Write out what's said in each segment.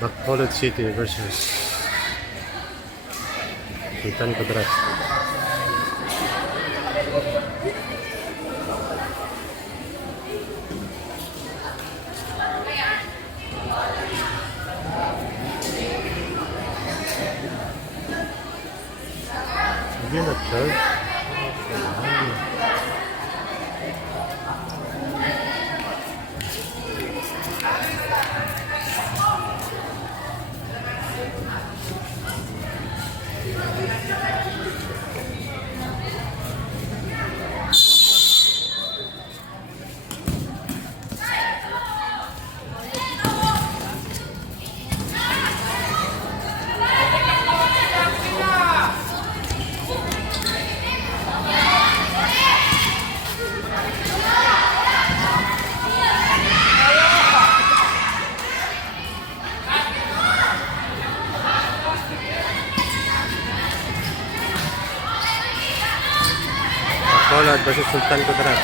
Bacolod City versus Sultan Kudarat. Again at third. Bacolod versus Sultan Kudarat.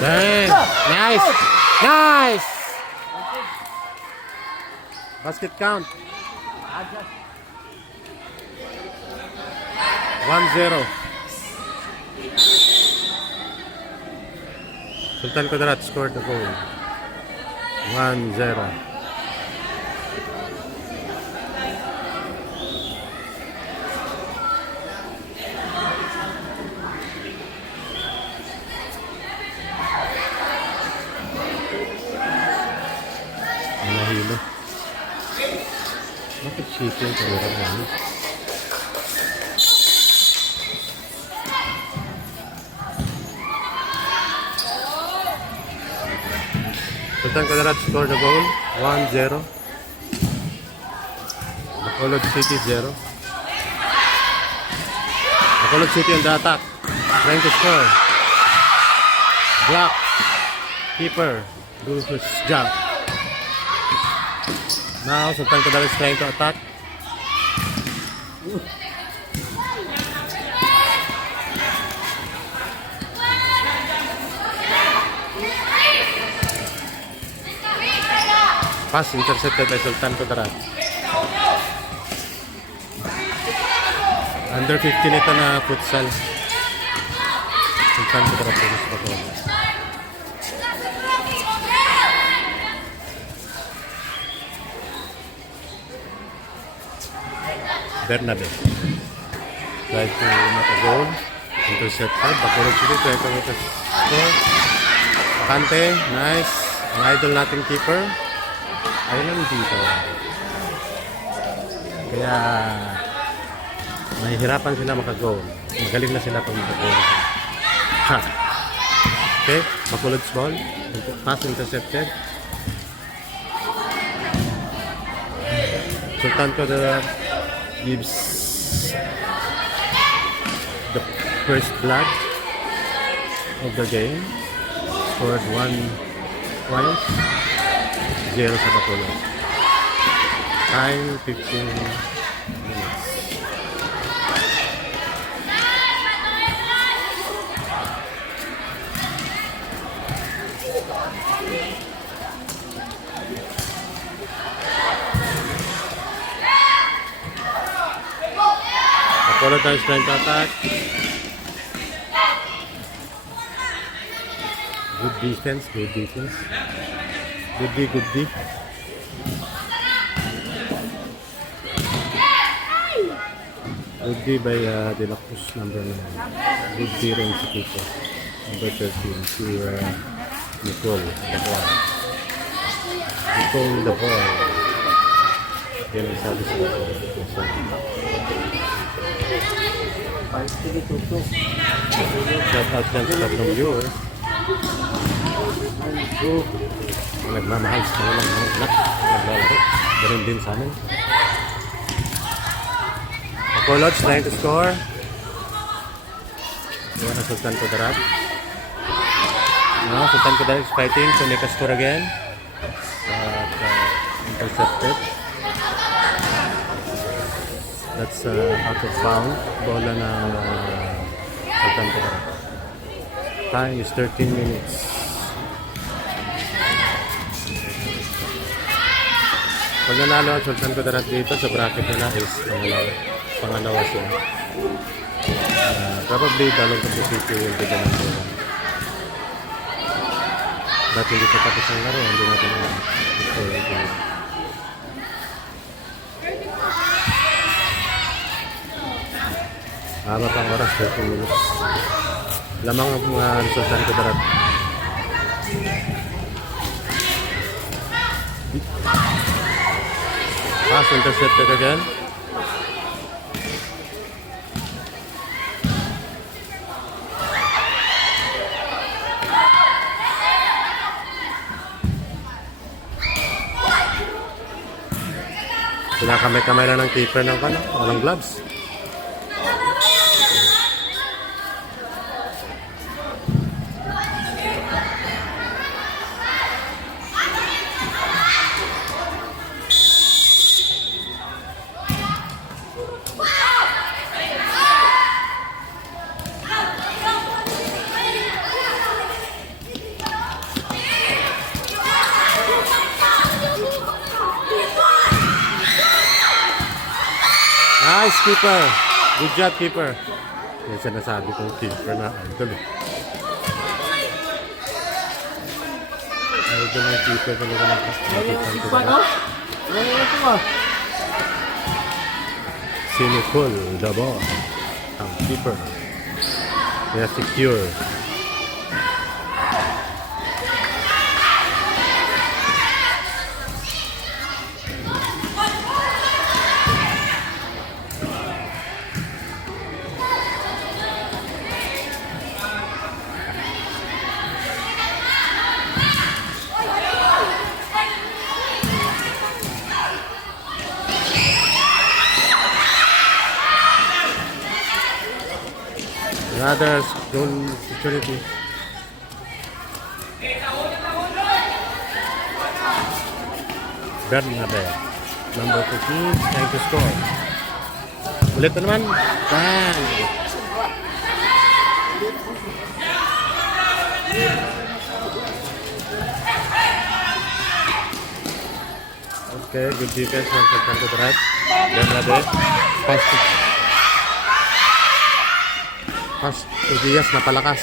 Dang. Nice. Nice. Basket count. 1-0. Sultan Kudarat scored the goal. 1-0. Nahilo. Bakit shake yung kamera mo? Sultan Kudarat scored the goal. 1-0. Bacolod City 0. Bacolod City on the attack. Trying to score. Block. Keeper. Do his job. Now Sultan Kudarat is trying to attack. Pass intercepted by Sultan Kudarat. Under 15 ito na futsal. Sultan Kudarat versus Bacolod. Bernabe tried to make a goal. Intercepted. Bacolod City tried to make a score. Kante, nice. Ang idol nating keeper. Ayun lang dito. Kaya mahihirapan sila maka-goal. Magaling na sila pag maka-goal. Okay, Bacolod's ball. Pass intercepted. Sultan Kudarat gives the first blood of the game. Scored 1 points, 0 sa Bacolod. Time 15 minutes. Bacolod is trying to attack. Good defense, good defense. Good D, good D. Good D by De La Cruz, number 9. Good D rin si Tito. Number 13, si Nicole Daboy. Nicole Daboy. Yan ang sabi sa shout out dyan sa tatlong viewer. Nagmamahal sa mga anak naglalaro. Ganun din sa amin. Bacolod trying to score. Iwan na Sultan Kudarat. No, Sultan Kudarat is fighting to make a score again. But intercepted. That's out of bound. Bola ng Sultan Kudarat. Time is 13 minutes. Pag nanalo ang Sultan Kudarat dito sa bracket nila is pangalawa sila. Probably Dalong City will be the number 1. But hindi pa tapos ang laro, hindi natin alam. Amat ang oras, 13 minutes. Lamang ang mga Sultan Kudarat. Pass intercepted again. Pinakamay-kamay lang ng keeper ng walang gloves. Nice keeper. Good job keeper. Yan sinasabi kong keeper na idol. Idol ng keeper talaga na. Si Nicole Daboy, ang keeper. Kaya secure. Another goal opportunity. Bernabe, number 15, trying to score. Ulit na naman. Bang! Okay, good defense ng Sultan Kudarat. Bernabe, Pas Diaz napalakas.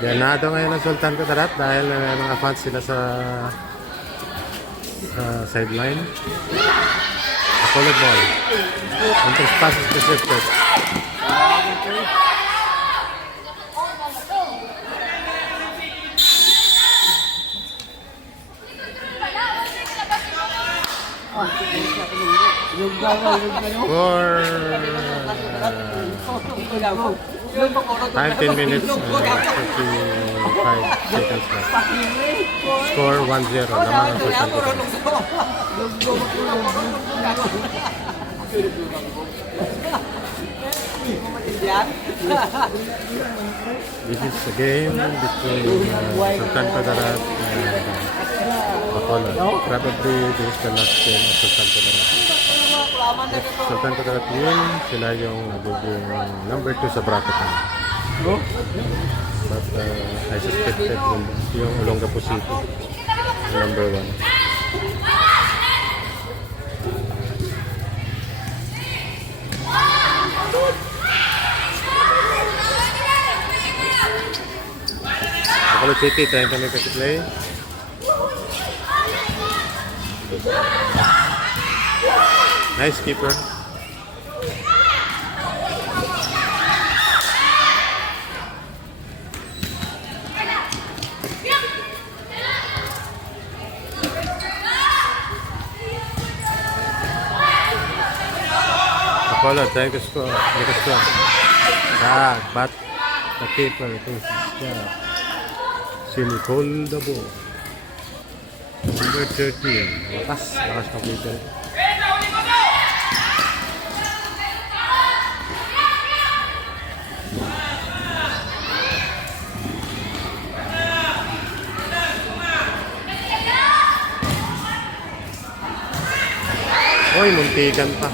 Ganado ngayon ang Sultan Kudarat dahil mga fans sila sa sideline. Bacolod ball. Enters pass is intercepted. For 19 minutes and 35 seconds left. Score 1-0. Naman ang first time. This is a game between Sultan Kudarat and Bacolod. Probably this is the last game of Sultan Kudarat. If Sultan Kudarat win, sila yung magiging number 2 sa bracket na. But I suspected yung Olongapo City number 1. Bacolod City, trying to make a play. Nice keeper. Bacolod trying to score. Make a score. But the keeper is si Nicole Dabo. Number 13. Lakas ng keeper. Oy, muntikan pa.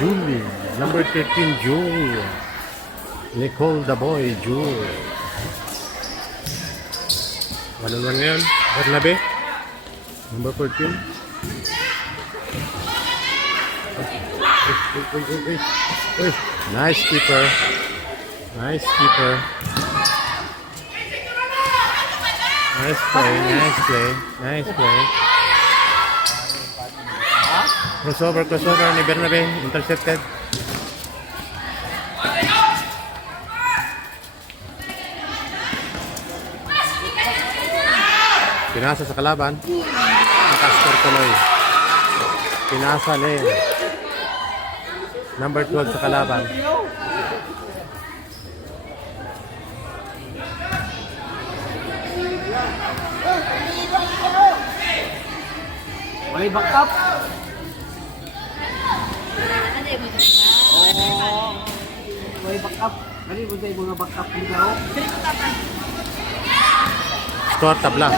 Julie. Number 13, Julie. Nicole the boy, Julie. 1-1 ngayon. Bernabe. Number 14. Uy. Nice keeper. Nice keeper. Nice play. Crossover ni Bernabe. Intercepted. Pinasa sa kalaban. Nakascore tuloy. Pinasa ni number 12 sa kalaban. May backup. May backup. Ano mo sa mga backup nito? Score tabla.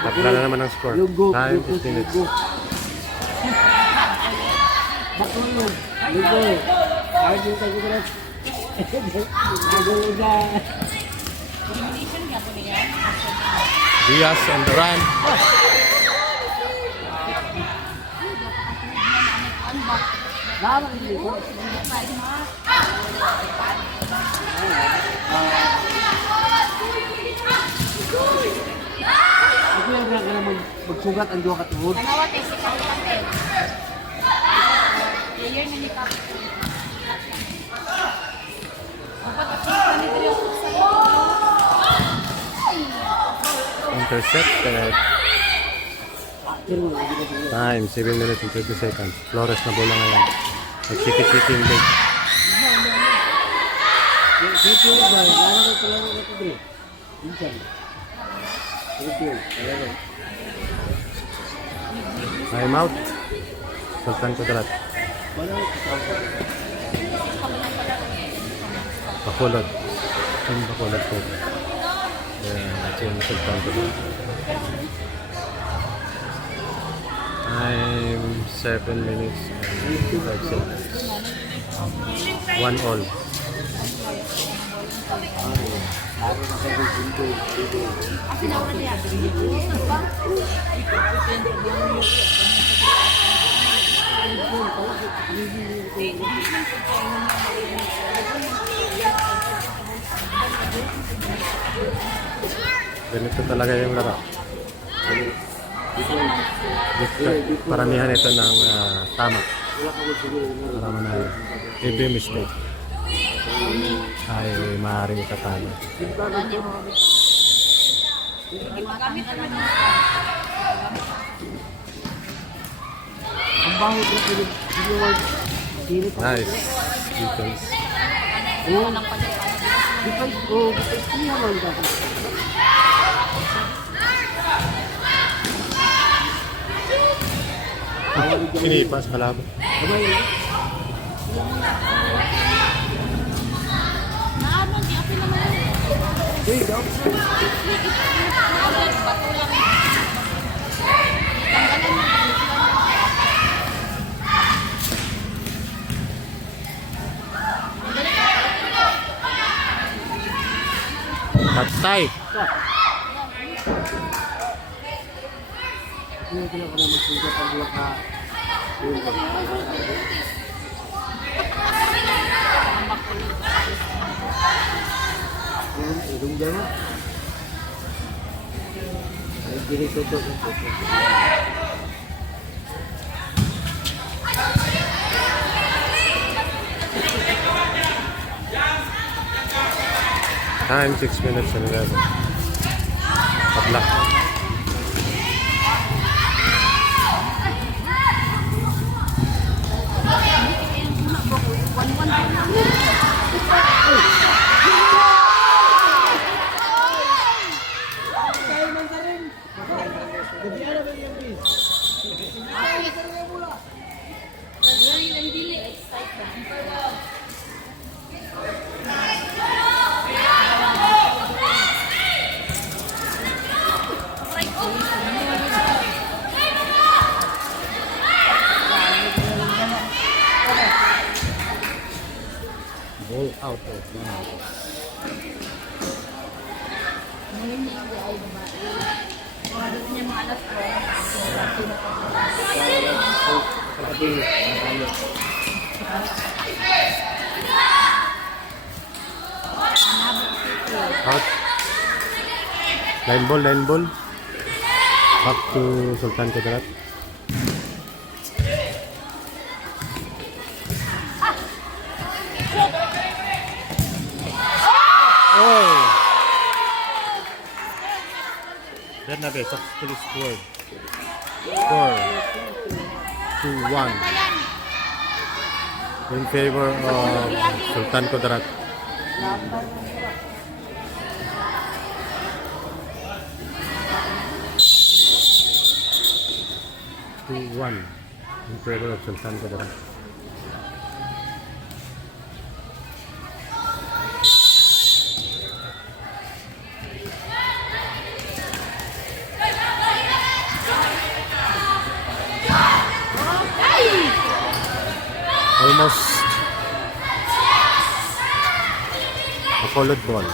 Tabla na naman ang score. Time 15 minutes. Diaz and Duran. Ako yung ka na magsugat ang duwa katuhod. Kanawa tayo si Kapate. Player na ni Kapate. Intercepted. Time 7 minutes and 30 seconds. Flores na bola ngayon. Nag-chiki-chiki yung leg. Time out. Sultan Kudarat. Bacolod. Team Bacolod po. Team Sultan Kudarat. Time 7 minutes and 5 seconds. 1-1. Ganito talaga yung laro. Paramihan ito ng tama para manalo. Every mistake. ay maaaring tatalo. Gamit naman yung Ang baho ko sa Junior Spirit. Nice. Defense. Oh, defense ko. Defense ko naman dati. Sinipas kalaban. Kamay yun. naamon, di ako naman yun. Hey, daw. Naamon, bato lang. Tanggalan mo. Patay. Hindi ko na magsugat ang buwak na. Idong dyan mo. Ay, dirito to. Time 6 minutes and 11. Tabla. Ball out of bounds. Out. Line ball, line ball. Back to Sultan Kudarat. Oh! Bernabe successfully scored. Score 2-1 in favor of Sultan Kudarat. In favor of Sultan Kudarat. Almost a colored ball.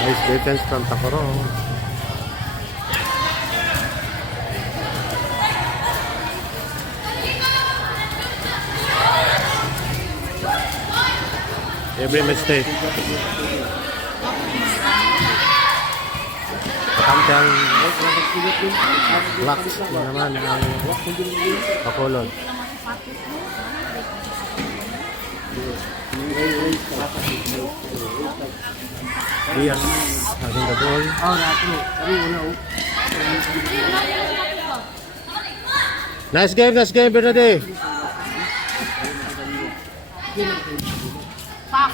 Nice defense from Takoro. Every mistake. Pakante ang blocks na naman ang Bacolod. Diaz having the ball. Oh, nato. Sabi wala oh. Nice game, Bernade. Pak!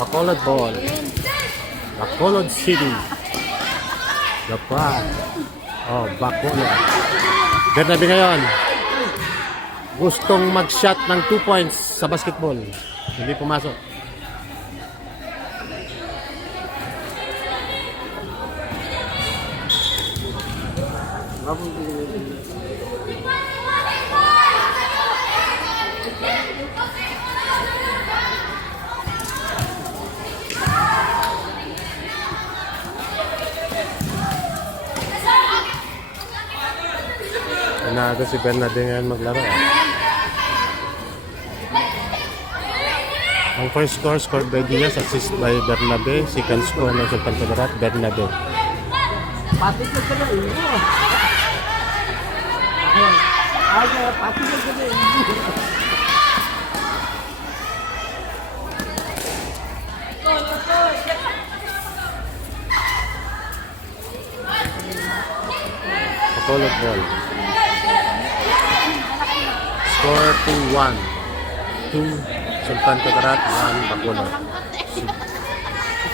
Bacolod ball. Bacolod City. The pride of Bacolod. Bernade ngayon. Gustong mag-shot ng 2 points sa basketball. Hindi pumasok. Nanado si Bernade ngayon maglaro. Ang first score scored by Diaz, assist by Bernabe. Second score ng Sultan Kudarat, Bernabe. Patigan ka na iyo. Ay, patigan ka na iyo. Bacolod ball. Score 2-1. 2 Sultan Kudarat, 1 Bacolod.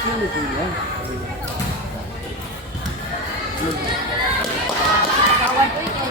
Sino po yan? Kawan ko ito.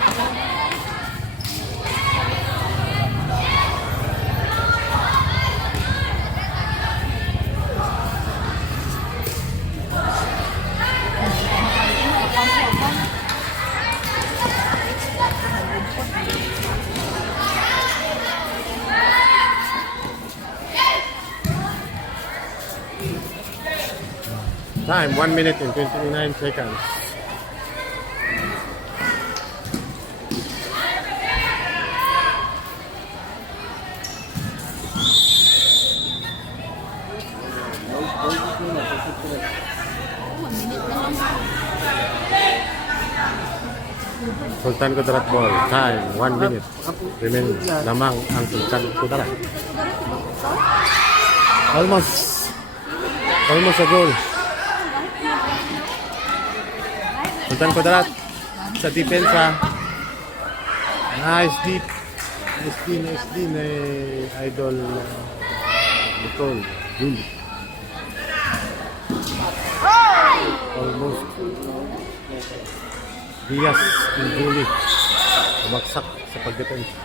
Time 1 minute and 29 seconds. Sultan Kudarat ball. Time 1 minute. Remaining. Lamang ang Sultan Kudarat. Almost a goal. Sultan Kudarat sa depensa. Nice deep na idol Butol. Almost. Diaz and Julie. Bumagsak sa pagdepensa.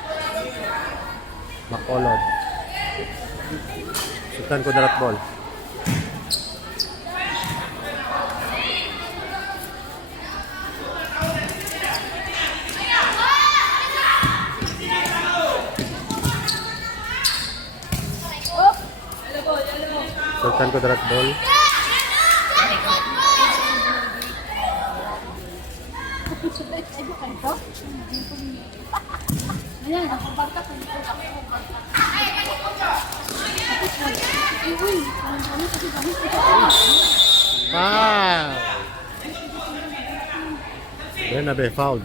Bacolod. Sultan Kudarat ball. Sultan Kudarat ball. Ayan, nakabagta ko. Uy, ano kasi gamit ito? Foul! Bernabe foul.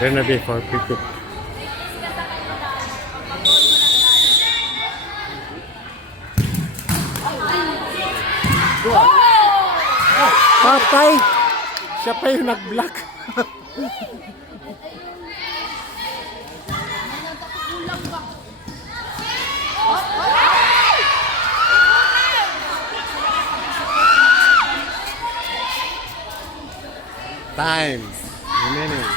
Bernabe for free kick. Patay! Siya pa yung nag-block. Time remaining.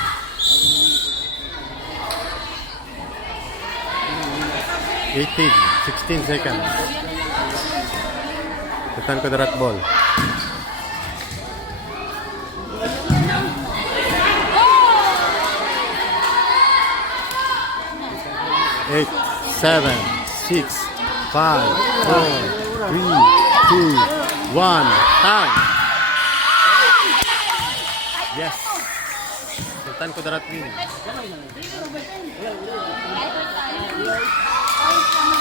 16 seconds. Sultan Kudarat ball. 8, 7, 6, 5, 4, 3, 2, 1. Time. Yes. Sultan Kudarat win.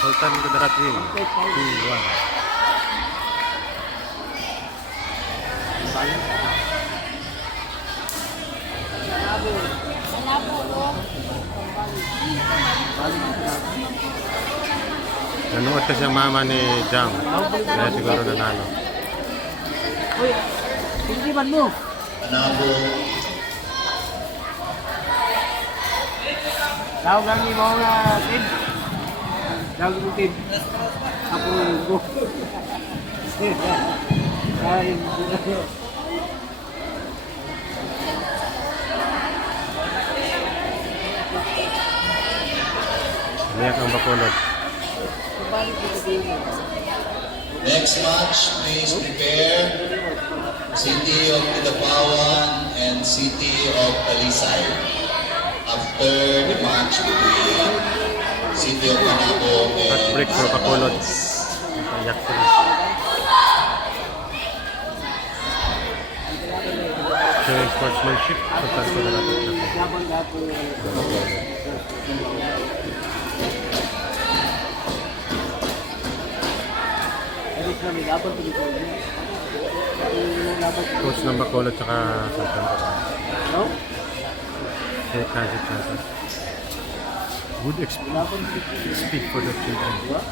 Sultan Kudarat win. 2-1. Nanood kasi ang mama ni Jam. Kaya siguro nanalo. Uy, sinipan mo. Tawag kami mga team. Tawag mo team. Ako go. Ay, Umiyak ang Bacolod. Next match, please prepare City of Kidapawan and City of Talisay. After the match between City of Manabo and Heartbreak for Bacolod. Iyak sila. Cheers. sportsmanship sa tanto na natin natin. Laban lahat po yung Eric na may laban po dito. Yung laban po. Coach ng Bacolod tsaka sa tanto. No? Kaya kasi chance. Good Laban po dito. speed for the children. Diba?